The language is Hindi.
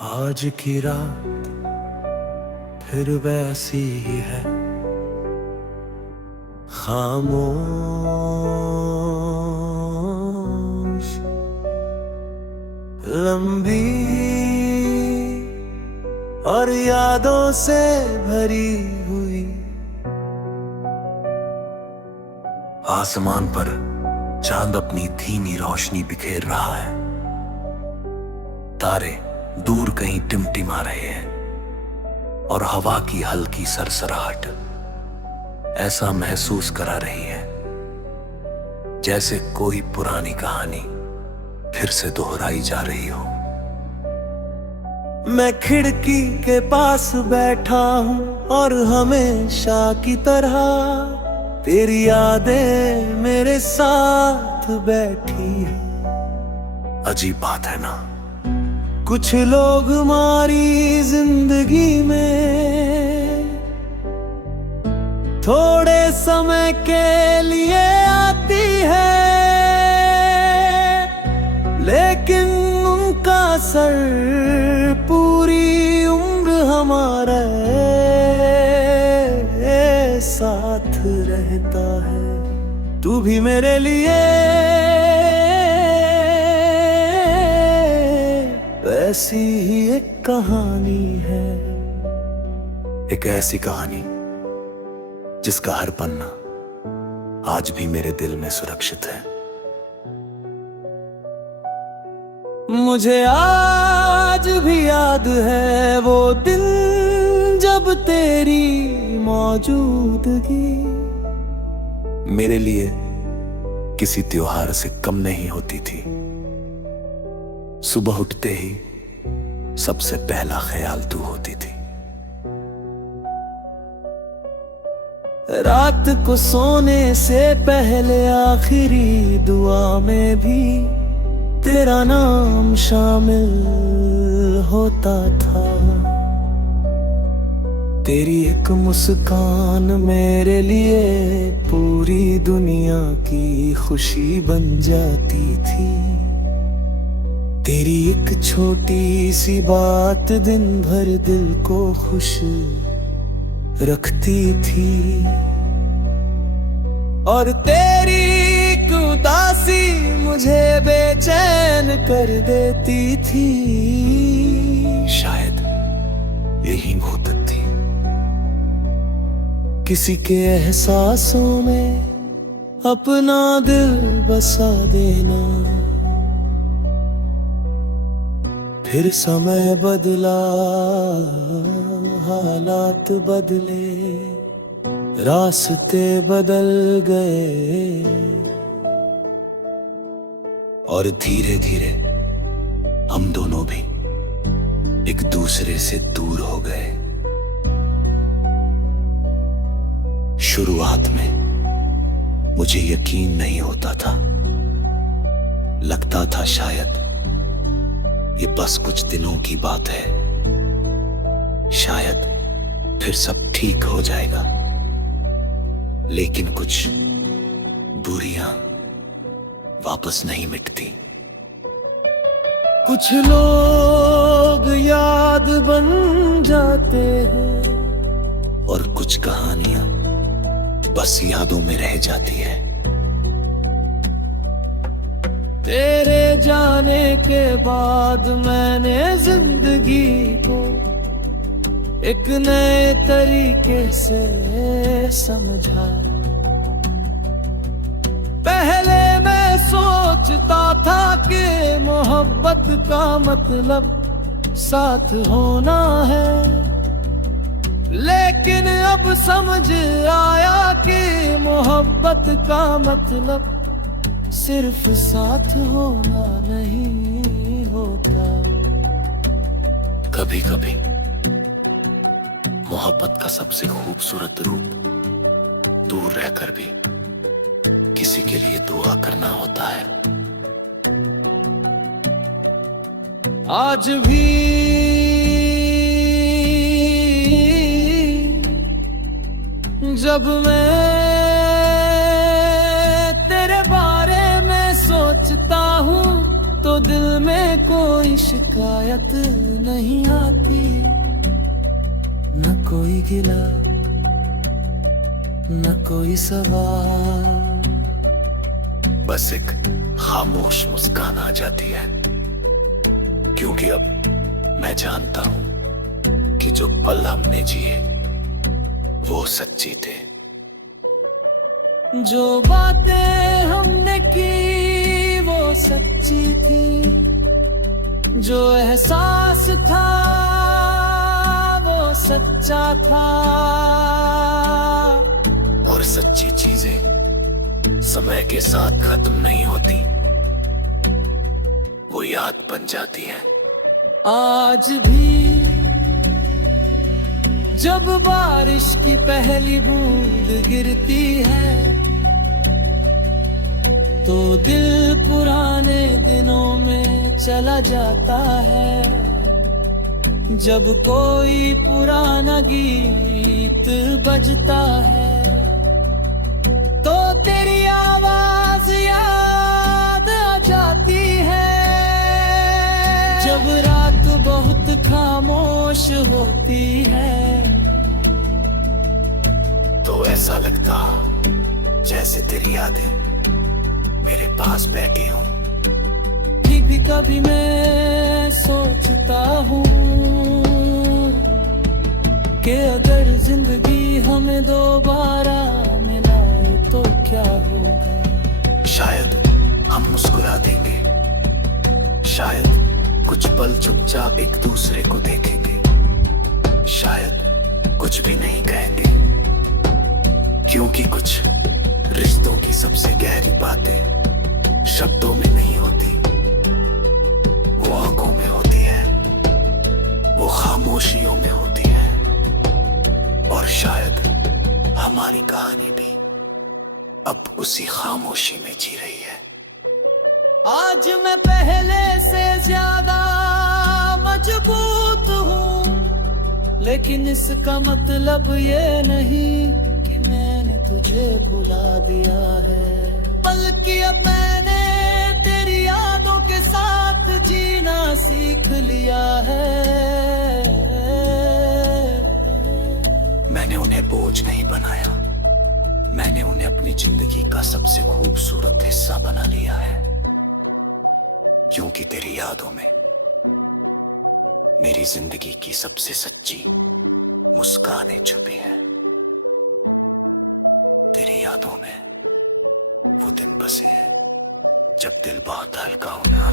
आज की रात फिर वैसी ही है, खामोश, लंबी और यादों से भरी हुई। आसमान पर चांद अपनी धीमी रोशनी बिखेर रहा है, तारे दूर कहीं टिमटिमा रहे हैं और हवा की हल्की सरसराहट ऐसा महसूस करा रही है जैसे कोई पुरानी कहानी फिर से दोहराई जा रही हो। मैं खिड़की के पास बैठा हूं और हमेशा की तरह तेरी यादें मेरे साथ बैठी है। अजीब बात है ना, कुछ लोग हमारी जिंदगी में थोड़े समय के लिए आती है, लेकिन उनका असर पूरी उम्र हमारे साथ रहता है। तू भी मेरे लिए वैसी ही एक कहानी है, एक ऐसी कहानी जिसका हर पन्ना आज भी मेरे दिल में सुरक्षित है। मुझे आज भी याद है वो दिन जब तेरी मौजूदगी मेरे लिए किसी त्योहार से कम नहीं होती थी। सुबह उठते ही सबसे पहला ख्याल तू होती थी। रात को सोने से पहले आखिरी दुआ में भी तेरा नाम शामिल होता था। तेरी एक मुस्कान मेरे लिए पूरी दुनिया की खुशी बन जाती थी। तेरी एक छोटी सी बात दिन भर दिल को खुश रखती थी, और तेरी एक उदासी मुझे बेचैन कर देती थी। शायद यही मुद्दत थी किसी के एहसासों में अपना दिल बसा देना। फिर समय बदला, हालात बदले, रास्ते बदल गए, और धीरे धीरे हम दोनों भी एक दूसरे से दूर हो गए। शुरुआत में मुझे यकीन नहीं होता था, लगता था शायद ये बस कुछ दिनों की बात है, शायद फिर सब ठीक हो जाएगा। लेकिन कुछ दूरियां वापस नहीं मिटती। कुछ लोग याद बन जाते हैं और कुछ कहानियां बस यादों में रह जाती है। तेरे जाने के बाद मैंने जिंदगी को एक नए तरीके से समझा। पहले मैं सोचता था कि मोहब्बत का मतलब साथ होना है, लेकिन अब समझ आया कि मोहब्बत का मतलब सिर्फ साथ होना नहीं होता। कभी कभी मोहब्बत का सबसे खूबसूरत रूप दूर रहकर भी किसी के लिए दुआ करना होता है। आज भी जब मैं तेरे बारे में सोचता हूँ तो दिल में कोई शिकायत नहीं आती, न कोई गिला न कोई सवाल, बस एक खामोश मुस्कान आ जाती है। क्योंकि अब मैं जानता हूं कि जो पल हमने जिए वो सच्ची थे। जो बातें हमने की वो सच्ची थी, जो एहसास था वो सच्चा था। और सच्ची चीजें समय के साथ खत्म नहीं होती, वो याद बन जाती है। आज भी जब बारिश की पहली बूंद गिरती है तो दिल पुराने दिनों में चला जाता है। जब कोई पुराना गीत बजता है तो तेरी आवाज याद आ जाती है। जब रात बहुत खामोश होती है तो ऐसा लगता जैसे तेरी यादें मेरे पास बैठी हूँ। भी कभी मैं सोचता हूँ कि अगर जिंदगी हमें दोबारा मिलाए तो क्या होगा। शायद हम मुस्कुरा देंगे, शायद कुछ पल चुपचाप एक दूसरे को देखेंगे, शायद कुछ भी नहीं कहेंगे। क्योंकि कुछ रिश्तों की सबसे गहरी बातें शब्दों में नहीं होती, वो आंखों में होती है, वो खामोशियों में होती है। और शायद हमारी कहानी भी अब उसी खामोशी में जी रही है। आज मैं पहले से ज्यादा मजबूत हूँ, लेकिन इसका मतलब ये नहीं कि मैंने तुझे भुला दिया है। बल्कि अब मैंने तेरी यादों के साथ जीना सीख लिया है। मैंने उन्हें बोझ नहीं बनाया, मैंने उन्हें अपनी जिंदगी का सबसे खूबसूरत हिस्सा बना लिया है। क्योंकि तेरी यादों में मेरी जिंदगी की सबसे सच्ची मुस्कानें छुपी हैं। तेरी यादों में वो दिन बसे हैं जब दिल बहुत हल्का होना